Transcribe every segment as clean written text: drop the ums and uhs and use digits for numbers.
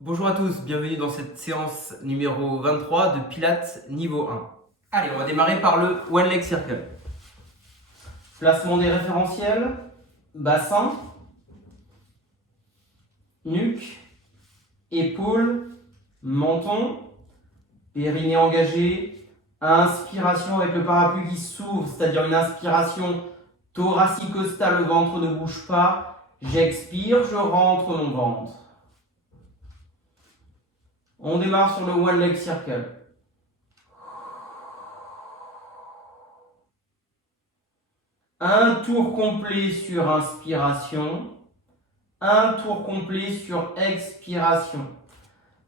Bonjour à tous, bienvenue dans cette séance numéro 23 de Pilates niveau 1. Allez, on va démarrer par le One Leg Circle. Placement des référentiels, bassin, nuque, épaules, menton, périnée engagé, inspiration avec le parapluie qui s'ouvre, c'est-à-dire une inspiration thoracique-costale, le ventre ne bouge pas, j'expire, je rentre mon ventre. On démarre sur le One Leg Circle. Un tour complet sur inspiration, un tour complet sur expiration.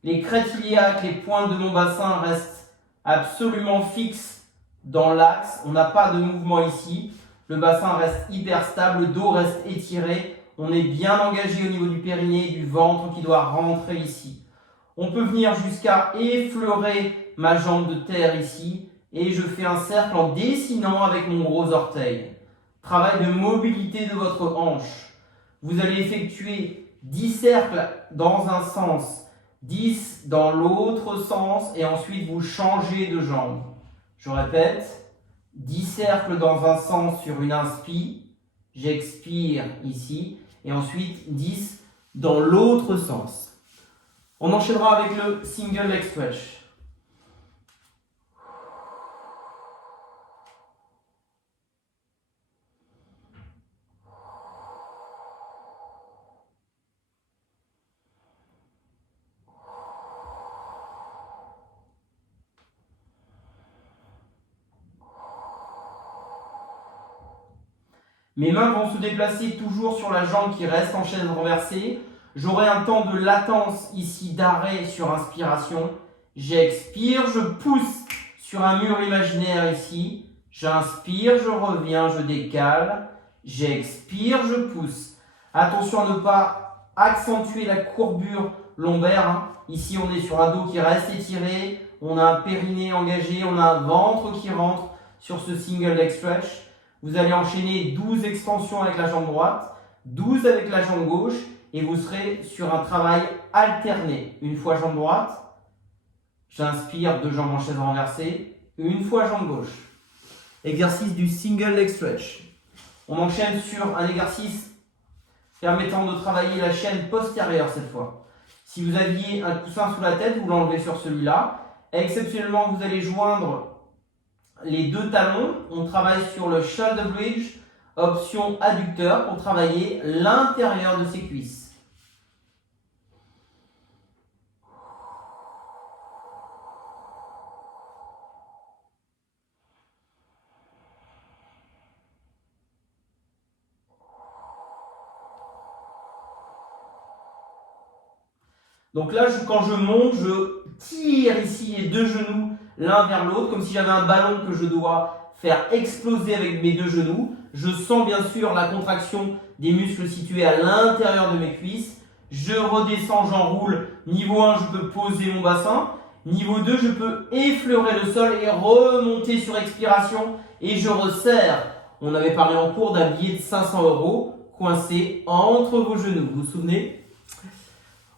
Les crêtes iliaques, les pointes de mon bassin restent absolument fixes dans l'axe. On n'a pas de mouvement ici. Le bassin reste hyper stable, le dos reste étiré. On est bien engagé au niveau du périnée et du ventre qui doit rentrer ici. On peut venir jusqu'à effleurer ma jambe de terre ici et je fais un cercle en dessinant avec mon gros orteil. Travail de mobilité de votre hanche. Vous allez effectuer 10 cercles dans un sens, 10 dans l'autre sens et ensuite vous changez de jambe. Je répète, 10 cercles dans un sens sur une inspire, j'expire ici et ensuite 10 dans l'autre sens. On enchaînera avec le single leg stretch. Mes mains vont se déplacer toujours sur la jambe qui reste en chaise renversée. J'aurai un temps de latence ici d'arrêt sur inspiration. J'expire, je pousse sur un mur imaginaire ici. J'inspire, je reviens, je décale. J'expire, je pousse. Attention à ne pas accentuer la courbure lombaire. Ici, on est sur un dos qui reste étiré. On a un périnée engagé, on a un ventre qui rentre sur ce single leg stretch. Vous allez enchaîner 12 extensions avec la jambe droite, 12 avec la jambe gauche et vous serez sur un travail alterné. Une fois jambe droite, j'inspire, deux jambes en chaise renversée, une fois jambe gauche. Exercice du single leg stretch. On enchaîne sur un exercice permettant de travailler la chaîne postérieure cette fois. Si vous aviez un coussin sous la tête, vous l'enlevez sur celui-là. Exceptionnellement, vous allez joindre les deux talons. On travaille sur le shoulder bridge, option adducteur pour travailler l'intérieur de ses cuisses. Donc là, quand je monte, je tire ici les deux genoux l'un vers l'autre, comme si j'avais un ballon que je dois faire exploser avec mes deux genoux. Je sens bien sûr la contraction des muscles situés à l'intérieur de mes cuisses. Je redescends, j'enroule. Niveau 1, je peux poser mon bassin. Niveau 2, je peux effleurer le sol et remonter sur expiration. Et je resserre. On avait parlé en cours d'un billet de 500 € coincé entre vos genoux. Vous vous souvenez ?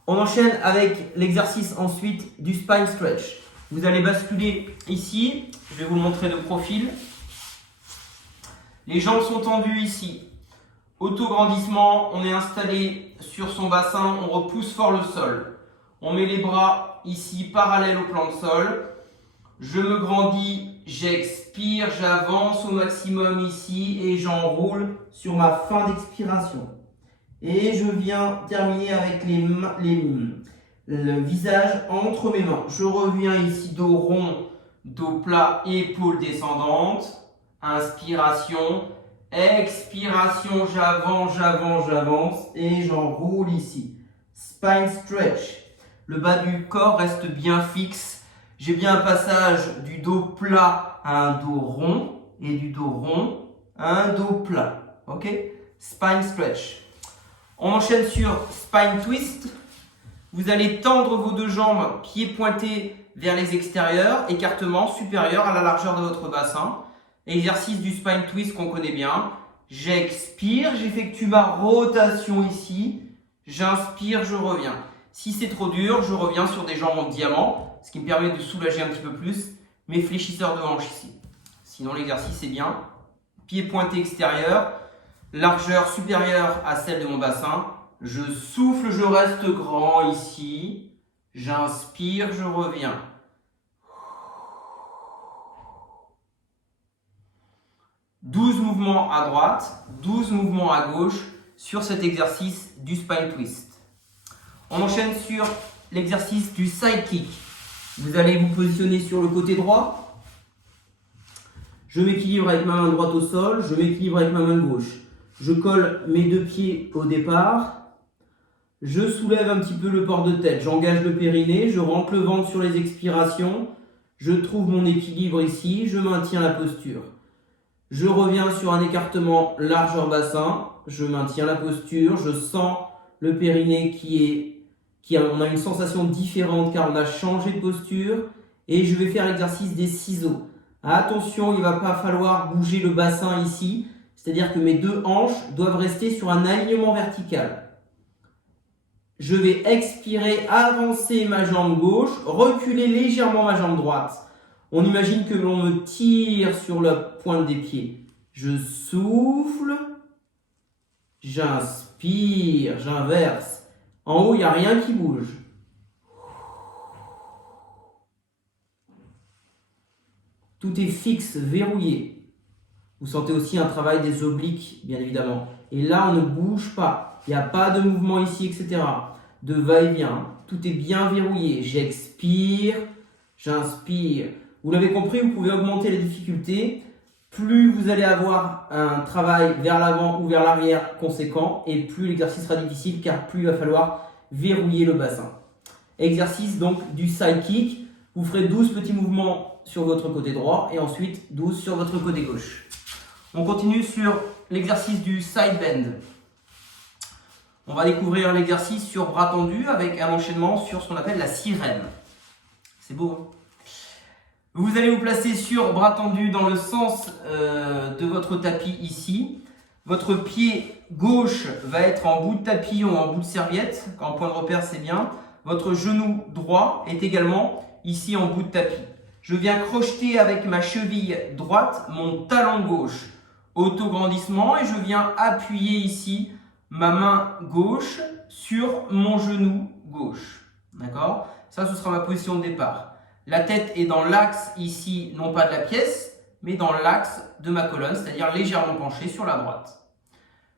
On enchaîne avec l'exercice ensuite du spine stretch. Vous allez basculer ici. Je vais vous le montrer de profil. Les jambes sont tendues ici. Autograndissement, on est installé sur son bassin, on repousse fort le sol. On met les bras ici parallèles au plan de sol. Je me grandis, j'expire, j'avance au maximum ici et j'enroule sur ma fin d'expiration. Et je viens terminer avec le visage entre mes mains. Je reviens ici, dos rond, dos plat, épaules descendantes. Inspiration, expiration, j'avance, j'avance, j'avance. Et j'enroule ici. Spine stretch. Le bas du corps reste bien fixe. J'ai bien un passage du dos plat à un dos rond. Et du dos rond à un dos plat. Ok? Spine stretch. On enchaîne sur spine twist. Vous allez tendre vos deux jambes, pieds pointés vers les extérieurs, écartement supérieur à la largeur de votre bassin. Exercice du spine twist qu'on connaît bien. J'expire, j'effectue ma rotation ici. J'inspire, je reviens. Si c'est trop dur, je reviens sur des jambes en diamant, ce qui me permet de soulager un petit peu plus mes fléchisseurs de hanche ici. Sinon, l'exercice est bien. Pied pointé extérieur, largeur supérieure à celle de mon bassin. Je souffle, je reste grand ici. J'inspire, je reviens. 12 mouvements à droite, 12 mouvements à gauche sur cet exercice du spine twist. On enchaîne sur l'exercice du side kick. Vous allez vous positionner sur le côté droit. Je m'équilibre avec ma main droite au sol, je m'équilibre avec ma main gauche. Je colle mes deux pieds au départ. Je soulève un petit peu le port de tête, j'engage le périnée, je rentre le ventre sur les expirations. Je trouve mon équilibre ici, je maintiens la posture. Je reviens sur un écartement largeur bassin, je maintiens la posture, je sens le périnée on a une sensation différente car on a changé de posture et je vais faire l'exercice des ciseaux. Attention, il ne va pas falloir bouger le bassin ici, c'est-à-dire que mes deux hanches doivent rester sur un alignement vertical. Je vais expirer, avancer ma jambe gauche, reculer légèrement ma jambe droite. On imagine que l'on me tire sur la pointe des pieds. Je souffle, j'inspire, j'inverse. En haut, il n'y a rien qui bouge. Tout est fixe, verrouillé. Vous sentez aussi un travail des obliques, bien évidemment. Et là, on ne bouge pas. Il n'y a pas de mouvement ici, etc. De va-et-vient. Tout est bien verrouillé. J'expire, j'inspire. Vous l'avez compris, vous pouvez augmenter les difficultés. Plus vous allez avoir un travail vers l'avant ou vers l'arrière conséquent, et plus l'exercice sera difficile, car plus il va falloir verrouiller le bassin. Exercice donc du side kick. Vous ferez 12 petits mouvements sur votre côté droit et ensuite 12 sur votre côté gauche. On continue sur l'exercice du side bend. On va découvrir l'exercice sur bras tendus avec un enchaînement sur ce qu'on appelle la sirène. C'est beau, hein? Vous allez vous placer sur bras tendus dans le sens de votre tapis ici. Votre pied gauche va être en bout de tapis ou en bout de serviette. En point de repère, c'est bien. Votre genou droit est également ici en bout de tapis. Je viens crocheter avec ma cheville droite mon talon gauche. Autograndissement et je viens appuyer ici ma main gauche sur mon genou gauche. D'accord? Ça, ce sera ma position de départ. La tête est dans l'axe ici, non pas de la pièce, mais dans l'axe de ma colonne, c'est-à-dire légèrement penchée sur la droite.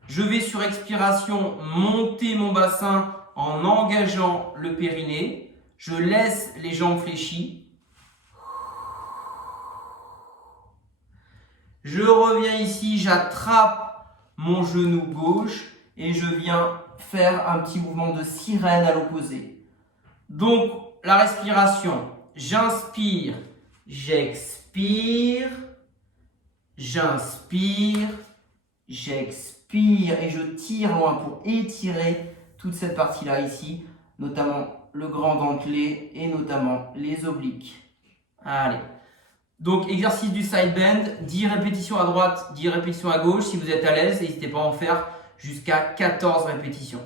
Je vais sur expiration monter mon bassin en engageant le périnée. Je laisse les jambes fléchies. Je reviens ici, j'attrape mon genou gauche et je viens faire un petit mouvement de sirène à l'opposé. Donc, la respiration. J'inspire, j'expire, j'inspire, j'expire et je tire loin pour étirer toute cette partie-là ici, notamment le grand dentelé et notamment les obliques. Allez. Donc, exercice du side bend, 10 répétitions à droite, 10 répétitions à gauche. Si vous êtes à l'aise, n'hésitez pas à en faire jusqu'à 14 répétitions.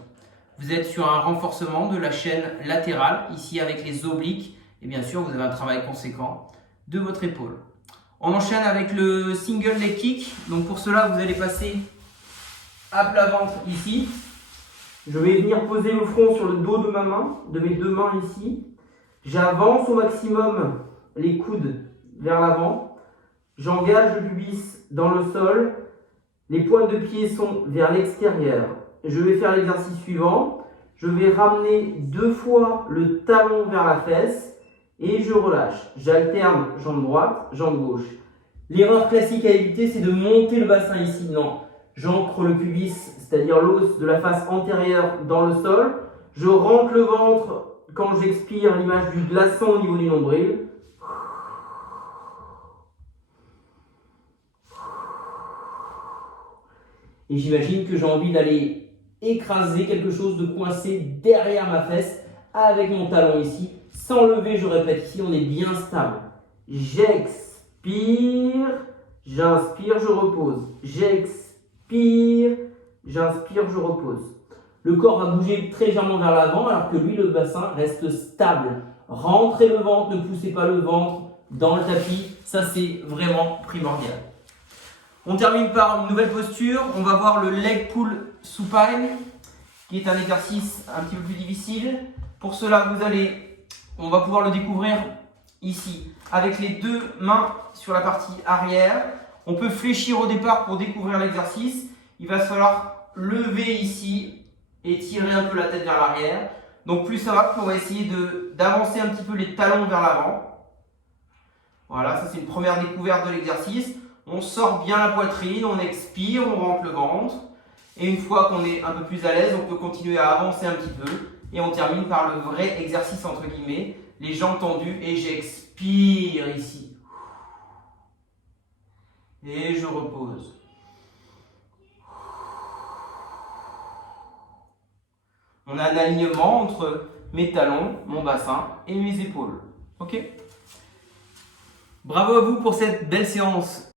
Vous êtes sur un renforcement de la chaîne latérale, ici avec les obliques. Et bien sûr, vous avez un travail conséquent de votre épaule. On enchaîne avec le single leg kick. Donc pour cela, vous allez passer à plat ventre ici. Je vais venir poser le front sur le dos de ma main, de mes deux mains ici. J'avance au maximum les coudes vers l'avant. J'engage le pubis dans le sol. Les pointes de pied sont vers l'extérieur. Je vais faire l'exercice suivant. Je vais ramener 2 fois le talon vers la fesse. Et je relâche. J'alterne jambe droite, jambe gauche. L'erreur classique à éviter, c'est de monter le bassin ici. Non. J'ancre le pubis, c'est-à-dire l'os de la face antérieure dans le sol. Je rentre le ventre quand j'expire, l'image du glaçon au niveau du nombril. Et j'imagine que j'ai envie d'aller écraser quelque chose de coincé derrière ma fesse avec mon talon ici. Sans lever, je répète, ici on est bien stable. J'expire, j'inspire, je repose. J'expire, j'inspire, je repose. Le corps va bouger très légèrement vers l'avant alors que lui, le bassin reste stable. Rentrez le ventre, ne poussez pas le ventre dans le tapis. Ça, c'est vraiment primordial. On termine par une nouvelle posture. On va voir le leg pull supine, qui est un exercice un petit peu plus difficile. Pour cela, on va pouvoir le découvrir ici, avec les deux mains sur la partie arrière. On peut fléchir au départ pour découvrir l'exercice. Il va falloir lever ici et tirer un peu la tête vers l'arrière. Donc plus ça va, on va essayer d'avancer un petit peu les talons vers l'avant. Voilà, ça c'est une première découverte de l'exercice. On sort bien la poitrine, on expire, on rentre le ventre. Et une fois qu'on est un peu plus à l'aise, on peut continuer à avancer un petit peu. Et on termine par le vrai exercice entre guillemets, les jambes tendues et j'expire ici. Et je repose. On a un alignement entre mes talons, mon bassin et mes épaules. Ok ? Bravo à vous pour cette belle séance